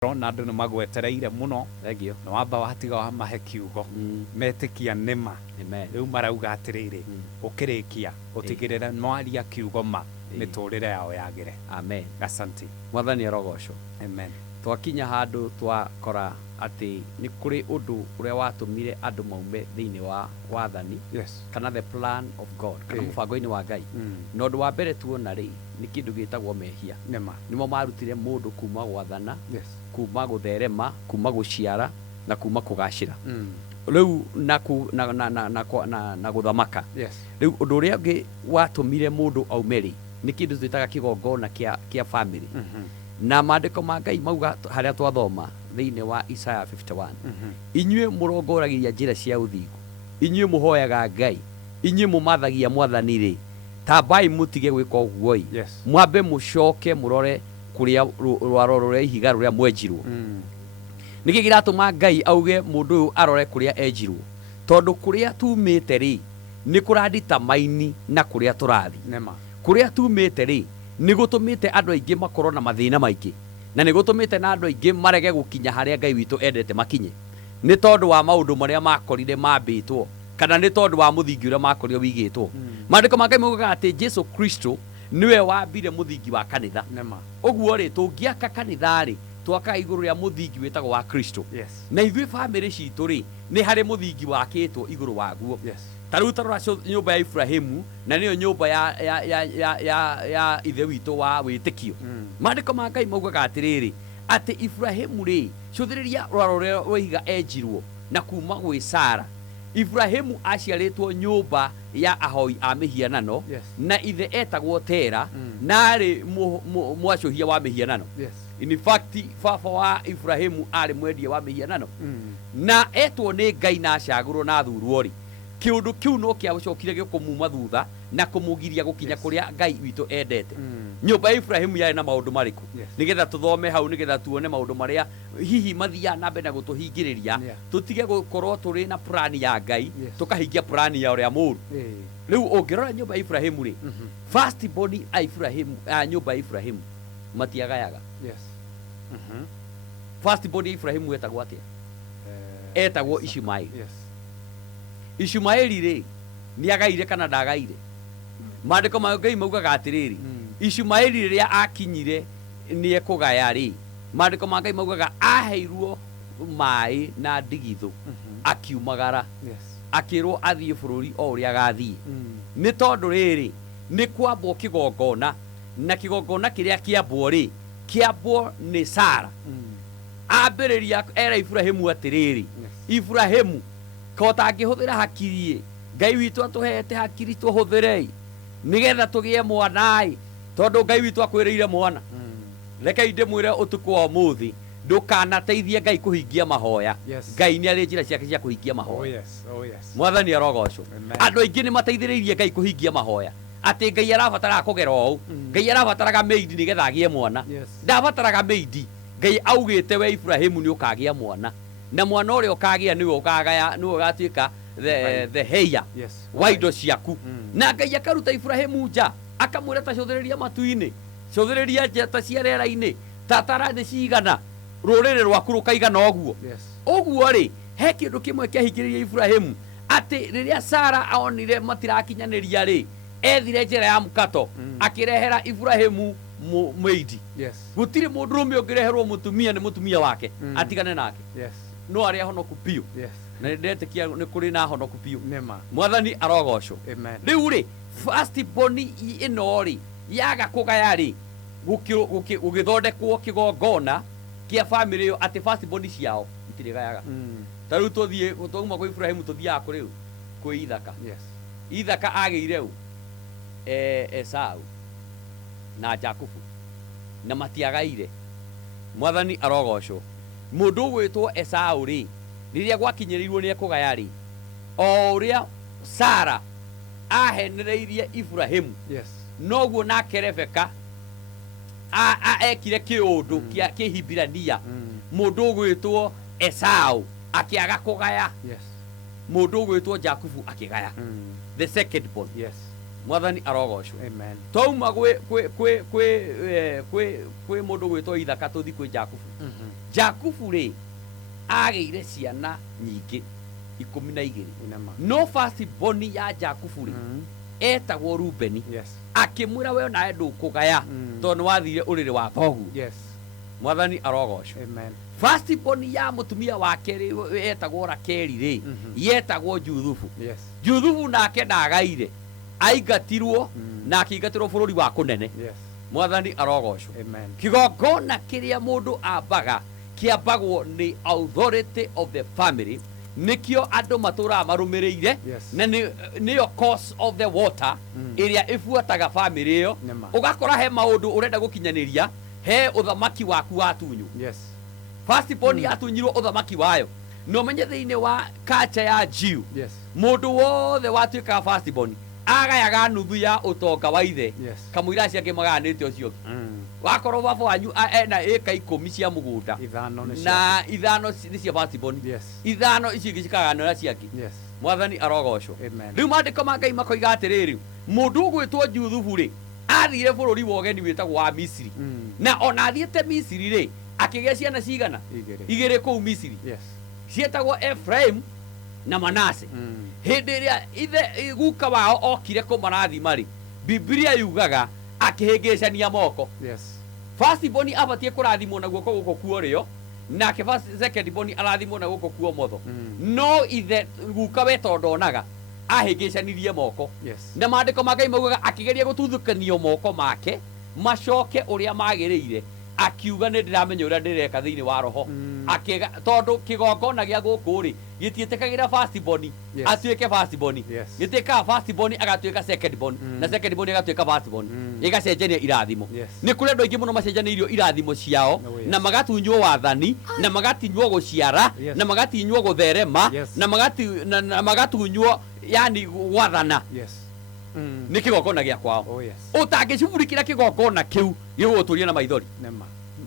na andu ni magwetereire muno Thengio. na wamba watiga wa mahe kiugo metikia nima riu marauga atiriri ukirikia utigirira mwaria kiugo ma miturire yao yagire. Amen. Asante. Mwathani arogocwo. Amen. Twakinya handu twakora ati ni kuri undu uria watumire andu maume thiini wa wathani kana the plan of God kana mubango-ini wa Ngai na undu wa mbere tuona ri ni kindu gitagwo mehia nimo marutire mundu kuma gwathana kuma gutherema kuma guciara na kuma kugacira riu na guthamaka riu undu uria ungi watumire mundu aumeri ni kindu twitaga kigongona kia family na maandiko ma Ngai mauga haria twathoma thiini wa Isaiah 51 inyue murongoragiria njira cia uthingu inyue muhoyaga Ngai inyue mumathagia mwathani ri tambai mutige gwika uguo mwambe mucoke murore kuria rwaro ruria ihiga ruria mwenjirwo niki giratuma Ngai auge mundu uyu arore kuria enjirwo tondu kuria tumite ri ni kurandita maini na kuria turathi kuria tumite ri ni gutumite andu aingi makorwo na mathina maingi na ni gutumite na andu aingi marege gukinya haria Ngai witu endete makinye ni tondu wa maundu maria makorire mambitwo kana ni tondu wa muthingi uria makorire wigitwo maandiko ma Ngai maugaga ati Jesu Kristo niwe wambire muthingi wa kanitha uguo ri tungiaka kanitha ri twaka iguru ria muthingi witagwo wa Kristo na ithui family citu ri ni hari muthingi wakitwo iguru waguo taru tarora nyumba ya Ibrahimu na niyo nyumba ya ithe witu wa witikio maandiko ma Ngai maugaga atiriri ati Ibrahimu ri cuthiriria rwaro rwiga enjirwo na kuma gwi Sara Ibrahimu aciaritwo nyumba ya ahoi a mihianano na ithe etagwo Tera na ari mwacuhia wa mihianano in fact baba wa Ibrahimu ari mwendia wa mihianano na etwo ni Ngai na acagurwo na thurwo ri kiundu kiu no kia gucokire gikumuma thutha na kumugiria gukinya kuria Ngai witu endete nyumba ya Ibrahimu yari na maundu mariku nigetha tuthome hau nigetha tuone maundu maria hihi mathia na mbere gutuhingiriria tutige gukorwo turi na plan ya Ngai tukahingia plan ya uria muru riu ungirora nyumba ya Ibrahimu ri first born Ibrahimu nyumba ya Ibrahimu matiagayaga first born Ibrahimu etagwo atia etagwo Ishmaeli Ishmaeli ri ni agaire kana ndagaire maandiko ma Ngai maugaga atiriri Ishmaeli ria akinyire ni ekugaya ri maandiko ma Ngai maugaga aheirwo mai na ndigithu akiumagara akirwo athie bururi o uria gathie ni tondu riri ni kwambwo kigongona na kigongona kiria kiambwo ri kiambwo ni Sara ambiriria era Ibrahimu atiriri Ibrahimu kota angihuthira hakiri Ngai witu atuhete hakiri tuhuthirei nigetha tugie mwanai tondu Ngai witu akwiriire mwana reke inde mwire utuku wa muthi ndukanateithie Ngai kuhingia mahoya Ngai ni ari njira ciake cia kuhingia mahoya mwathani arogocwo andu aingi ni mateithiriirie Ngai kuhingia mahoya ati Ngai arabatara kugera ou Ngai arabataraga meidi nigetha agie mwana ndabataraga meidi Ngai augite we Ibrahimu ni ukagia mwana na mwana uria ukagia niwe ukagaya niwe ugatuika the heir wa indo ciaku na Ngai akaruta Ibrahimu nja akamwira ta cuthiriria matu-ini cuthiriria njata cia rera-ini tatarathi cigana ruriri rwaku rukaigana oguo oguo ri he kindu kimwe kiahingiriria Ibrahimu ati riria Sara aonire matirakinyaniria ri ethire njira ya mukato akirehera Ibrahimu meidi gutiri mundurume ungireherwo mutumia ni mutumia wake atigane nake no ari honoku piu na ndetikia ni kuri na honoku piu mwathani arogocwo riu ri first born ino ri yaga kugaya ri gugithondekwo kigongona kia family yo ati first born ciao itirigayaga taru tuthie tuguma kwa Ibrahimu tuthia kuri ku Ithaka Ithaka ageire u Esau na Jakubu na matiagaire mwathani arogocwo mundu gwitwo Esau ri riria gwakinyirirwo ni ekugaya ri o uria Sara ahenereirie Ibrahimu noguo nake Rebeka ekire kiundu kia kihibirania mundu gwitwo Esau akiaga kugaya mundu gwitwo Jakubu akigaya the second born mwathani arogocwo Amen. twauma kwi mundu gwitwo Ithaka tuthi kwi Jakubu. Jakubu ri ageire ciana nyingi 12 no first born ya Jakubu ri etagwo Rubeni. Yes. Akimwira we nae ndukugaya tondu wathire uriri wa thogu. Yes. Mwathani arogocwo. Amen. First born ya mutumia wake ri etagwo Rakeli ri yetagwo Juthufu. Yes. Juthufu nake ndagaire aingatirwo na akiingatirwo bururi wa kunene. Yes. Mwathani arogocwo. Amen. Kigongona kiria mundu ambaga kiambagwo ni authority of the family nikio andu matura marumireire. Yes. Na niyo cause of the water iria ifuataga family iyo ugakora he maundu urenda gukinyaniria he uthamaki waku watunyu. Yes. First born yatunyirwo uthamaki wayo no menye thiini wa culture ya Jew. Yes. Mundu wothe watuika first born agayaga nuthu ya utonga wa ithe. Yes. Kamwira ciake maganite ucio wakorwo baba wanyu ena eka 10 cia mugunda na ithano ni cia first born. Yes. Ithano ici gicikagana na ciake. Yes. Mwathani arogocwo. Amen. Riu mandiko ma Ngai makoiga atiriri mundu gwitwo Juthufu ri athire bururi wa ugeni witagwo wa Misiri na ona athiete Misiri ri akigia ciana cigana igiri kuu Misiri. Yes. Cietagwo Ephraim na Manase. Hindi iria ithe guka wao okire kumarathima ri Biblia yugaga akihingicania moko. Yes. First born abatie kurathimwo na guoko guko kuo rio na ke second born arathimwo na guoko kuo motho. No ithe guka we tondonaga ahingicanirie moko. Yes. Na mandiko ma Ngai maugaga akigeria gututhukanio moko make macoke uria magiriire akiuga ni ndiramenya uria ndireka thiini wa roho. Akiga tondu kigongona gia guku ri gitietekagira first born atuike first born. Giteka first born agatuika second born na second born agatuika first born. Igacenjania irathimo. Ni kuri andu aingi muno macenjaniirio irathimo ciao na magatunywo wathani na magatinywo guciara na magatinywo gutherema na magatunywo yani wathana. Yes. Ni kigongona gia kwao. Oh yes. Utangicubulikira kigongona kiu giguturia na maithori. Nema.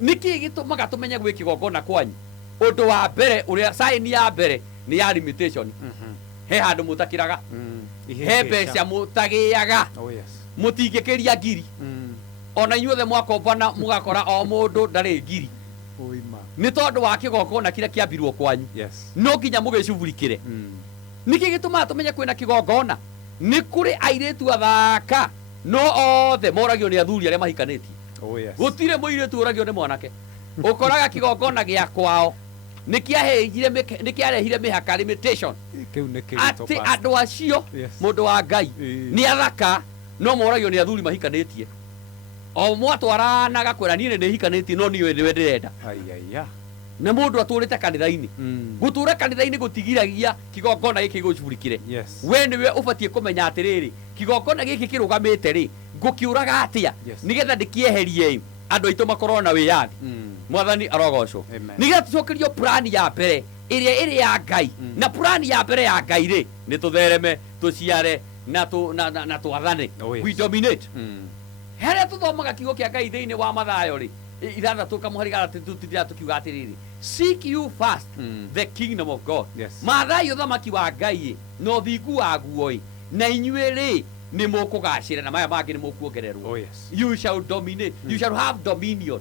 Niki gitumaga tumenye gwi kigongona kwanyu. Undu wa mbere uria sign ya mbere ni ya limitation. He handu mutakiraga. He mbeca mutagiaga. Oh yes. Mutingikiria ngiri. Ona inyuothe mwakombana mugakora o mundu ndari ngiri. Oima. Ni tondu wa kigongona kiria kiambirwo kwanyu. Yes. No nginya mugicubulikire. Niki gitumaga tumenye kwina kigongona. Ni kuri airetu athaka no othe moragio ni athuri aria mahikanitie. Oh yes. Gutire muiretu uragio ni mwanake. Ukoraga kigongona gia kwao nikiarehire mihaka limitation. Kiu ni kiu ati andu acio mundu wa Ngai ni athaka no moragio ni athuri mahikanitie. O mwatwaranaga kwira nie ni hikanitie no niwe niwe ndirenda. Ayaya. Na mundu aturite kanitha-ini gutura kanitha-ini gutigiragia kigongona giki gucuburikire. Yes. We niwe ubatie kumenya atiriri kigongona giki kirugamite ri ngukiuraga atia nigetha ndikieherie andu aitu makorwo na wiyathi. Mwathani arogocwo. Nigetha tucokerio plan ya mbere iria iri ya Ngai na plan ya mbere ya Ngai ri ni tuthereme tuciare na twathane. We dominate. Here tuthomaga kiugo kia Ngai thiini wa Mathayo ri ithathatu kamuhariga tutira tukiuga atiriri seek you first the kingdom of God. Mathayo uthamaki wa Ngai no thingu waguo na inyuiri ni mukugacira na maya mangi ni mukuongererwo. Oh yes. You shall dominate. You shall have dominion.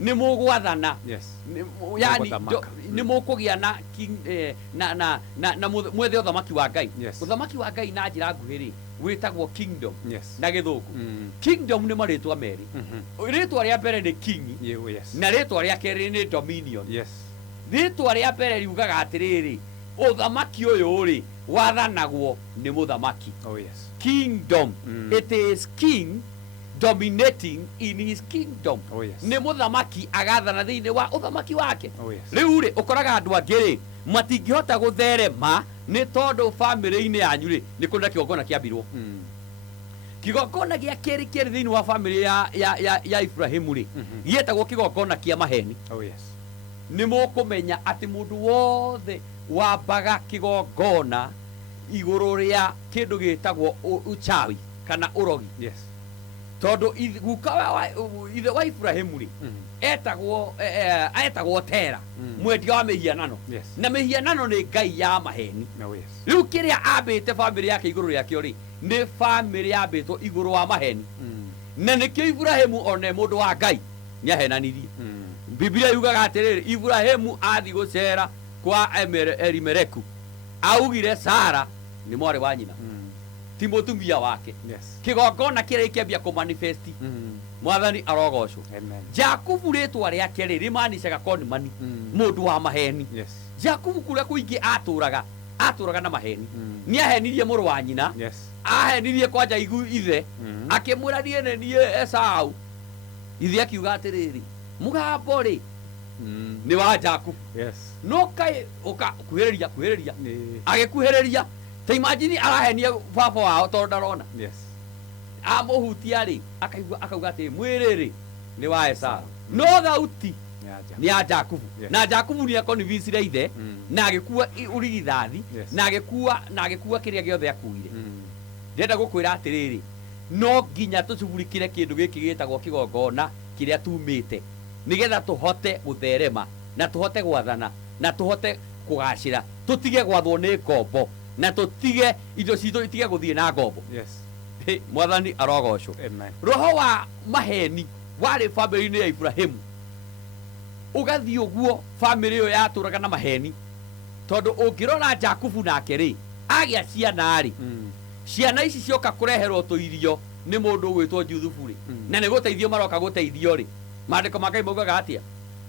Ni mugwathana. Yes. Yani ni mukugia na na mwethe uthamaki wa Ngai. Uthamaki wa Ngai na njira nguhiri witagwo kingdom. Na githungu kingdom ni maritwa meri. Ritwa ria mbere ni king. Na ritwa ria keri ni dominion. Ritwa ria mbere riugaga atiriri uthamaki uyu ri wathanagwo ni muthamaki. Oh yes. Kingdom. It is king dominating in his kingdom. Oh yes. Ni muthamaki agathana thiini wa uthamaki wake. Oh yes. Riu ri ukoraga andu angiri matingihota gutherema ni tondu family-ini yanyu ri ni kunda kigongona kiambirwo. Kigongona gia keri thiini wa family ya Ibrahimu ri gietagwo kigongona kia maheni. Oh yes. Ni mukumenya ati mundu wothe wambaga kigongona iguru ria kindu gitagwo uchawi kana urogi. Yes. tondu guka wa ithe wa Ibrahimu ri etagwo Tera mwendia wa mihianano na mihianano ni ngai ya maheni riu kiria ambite family yake iguru riakio ri ni family yambitwo iguru wa maheni na nikio Ibrahimu one mundu wa ngai ni ahenanirie Biblia yugaga atiriri Ibrahimu athi gucera kwa Elimeleku augire Sara ni mwari wa nyina ti mutumia wake kigongona kiria ikiambia ku manifest mwathani arogocwo Jakubu ritwa riake ri rimanicaga konimani mundu wa maheni Jakubu kuria kuingi aturaga na maheni ni ahenirie muru wa nyina ahenirie kwa Jaigu ithe akimwira nie Esau ithe akiuga atiriri mugambo ri ni wa Jakubu no kai uka kuhiriria agikuhiriria ta imagine arahenia baba wao to ndarona amuhutia ri akauga ati mwiriri ni wa Esau no thauti ni ya Jakubu na Jakubu ni akonvince ithe na agikua urigithathi na agikua kiria giothe akuire ndenda gukwira atiriri no nginya tucugurikire kindu giki gitagwo kigongona kiria tumite nigetha tuhote gutherema na tuhote gwathana na tuhote kugacira tutige gwathwo ni ngombo na tutige indo citu itige guthie na ngombo mwathani arogocwo roho wa maheni wari family ya Ibrahimu ugathi uguo family yo yaturaga na maheni tondu ungirora Jakubu nake ri agia ciana ri ciana ici cioka kureherwo tuirio ni mundu gwitwo Juthufu ri na ni guteithio maroka guteithio ri mandiko makai maugaga atia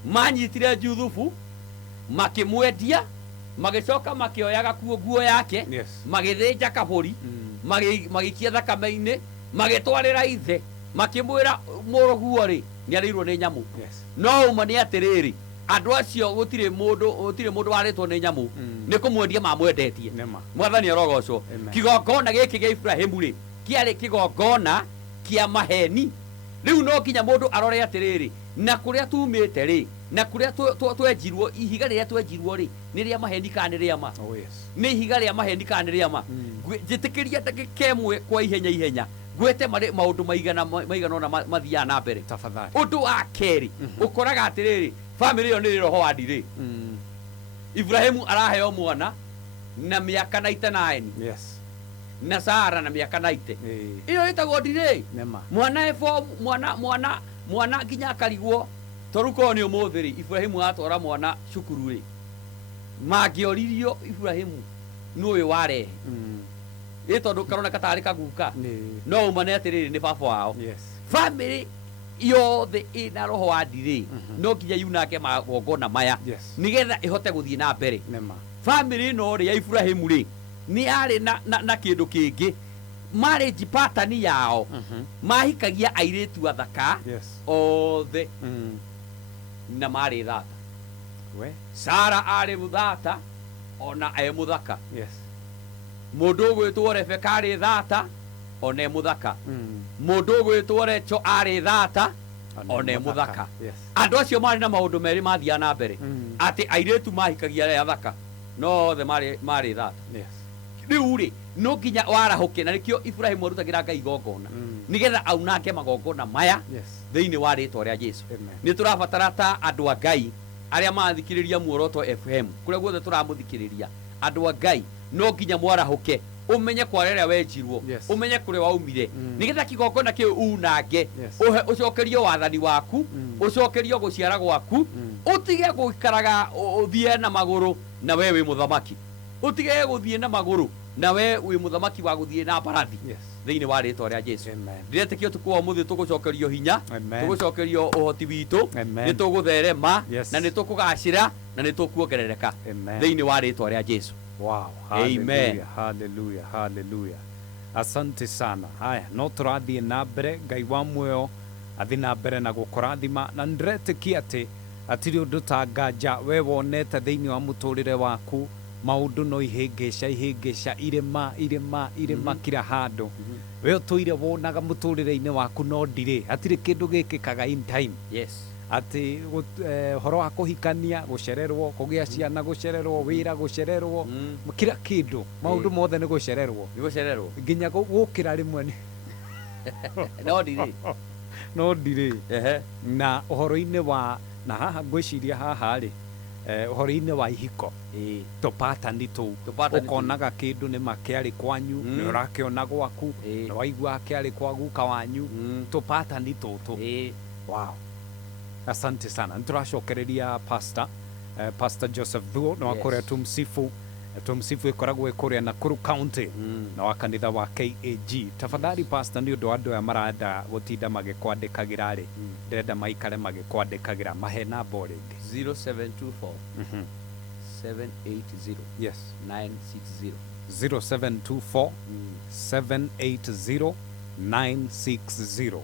manyitire Juthufu makimwendia magicoka makioyaga kuo nguo yake magithinja kaburi magikia thakame-ini magitwarira ithe makimwira muruguo ri ni arirwo ni nyamu no uma ni atiriri andu acio gutire mundu waritwo ni nyamu ni kumwendia mamwendetie mwathani arogocwo kigongona giki gia Ibrahimu ri kiari kigongona kia maheni riu no kinya mundu arore atiriri na kuria tumite ri na kuria twenjirwo ihiga riria twenjirwo ri ni ria maheni kana ria ma ni ihiga ria maheni kana ria ma njitikiria ndagikemwe kwa ihenya gwete maundu maigana ona mathia na mbere tafadhali undu wa keri ukoraga atiriri family yo ni roho wa ndiri Ibrahimu araheo mwana na miaka 99 na Sara na miaka 90 iyo itagwo ndiri mwana nginya akarigwo toruko ni umuthiri Ibrahimu atwara mwana cukuru ri mangioririo Ibrahimu nuwe warehe tondu karona katari kaguka no umane atiriri ni baba wao family yothe ina roho wa ndiri no nginya yunake magongona maya nigetha ihote guthie na mbere family no ri ya Ibrahimu ri ni ari na kindu kingi marriage pattern yao mahikagia airitu athaka othe na mari thata Sara ari muthata ona e muthaka mundu gwitwo Rebeka ari thata ona e muthaka mundu gwitwo Recho ari thata ona e muthaka andu acio mari na maundu meri mathia na mbere ati airitu mahikagia ria thaka no the mari thata riu ri no nginya warahuke na rikio Ibrahimu arutagira ngai gongona nigetha aunake magongona maya thiini wa ritwa ria Jesu ni turabatara ta andu a ngai aria mathikiriria Muoroto FM kuria guothe turamuthikiriria andu a ngai no nginya mwarahuke umenye kwa rĩrĩa wenjirwo umenye kuria waumire nigetha kigongona kiu unange ucokerio wathani waku ucokerio guciara gwaku utige guikaraga uthie na maguru na we wi muthamaki utige guthie na maguru na we wi muthamaki wa guthie na mbarathi thiini wa ritwa ria Jesu ndiretekio tukwa muthi tugucokerio hinya tugucokerio uhoti witu ni tugutherema na ni tukugacira na ni tukuongerereka thiini wa ritwa ria Jesu. Wow, hallelujah, hallelujah, hallelujah. Asante sana. Haya, no turathie na mbere ngai wa muoyo athi na mbere na gukurathima na ndiretekia atiri undu ta nganja we wonete thiini wa muturire waku maundu no ihingica irema kira handu we utuire wonaga muturire-ini waku no ndire atiri kindu gikikaga in time ati horo wa kuhikania gucererwo kugia ciana gucererwo wira gucererwo kira kindu maundu mothe ni gucererwo nginya gukira rimwe no ndirĩ no ndirĩ ehe na ũhoro-inĩ wa na haha ngwĩciria haha rĩ ũhoro-inĩ wa ihiko ĩ tũpatani tũu Tũpatani tũu. ũkonaga kĩndũ nĩ makĩarĩ kwanyu nĩ ũrakĩona gwaku Ĩ. nĩ waigua akĩarĩ kwa guka wanyu tũpatani tũtũ ĩ wow asante sana nĩtũracokereria pastor pastor Joseph Thuo na wakũrĩa tumsifu ĩkoragwo ĩkũrĩa Nakuru County na wa kanitha wa KAG tafadhali pastor nĩ ũndũ wa andũ aya marenda gũtinda magĩkwandĩkagĩra rĩ ndĩrenda maikare magĩkwandĩkagĩra mahe namba o rĩngĩ 0724 780 yes 960 0724 780 960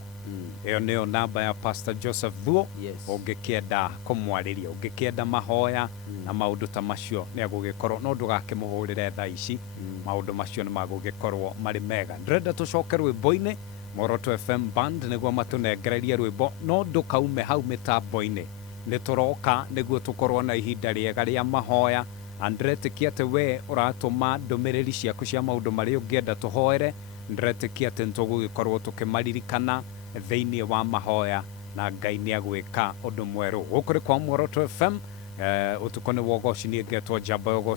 ĩyo nĩyo namba ya pastor Joseph Thuo Yes. ũngĩkĩenda kũmwarĩria ũngĩkĩenda mahoya na maũndũ ta macio nĩ agũgĩkorwo no ndũgakĩmũhũrĩre thaa ici maũndũ macio nĩ magũgĩkorwo marĩ mega ndĩrenda tũcoke rwĩmbo-inĩ Moroto FM band nĩguo matũnengererie rwĩmbo no ndũkaume hau mĩtambo-inĩ nĩ tũroka nĩguo tũkorwo na ihinda rĩega rĩa mahoya andĩretĩkia atĩ we ũratũma ndũmĩrĩri ciaku cia maũndũ marĩa ũngĩenda tũhoere ndĩretĩkia atĩ nĩtũgũgĩkorwo tũkĩmaririkana thĩinĩ wa mahoya na Ngai nĩ agwĩka ũndũ mwerũ gũkũ rĩ kwa Moroto FM ũtukũ nĩ wogoci niĩ ngetwo Njamba Yogoci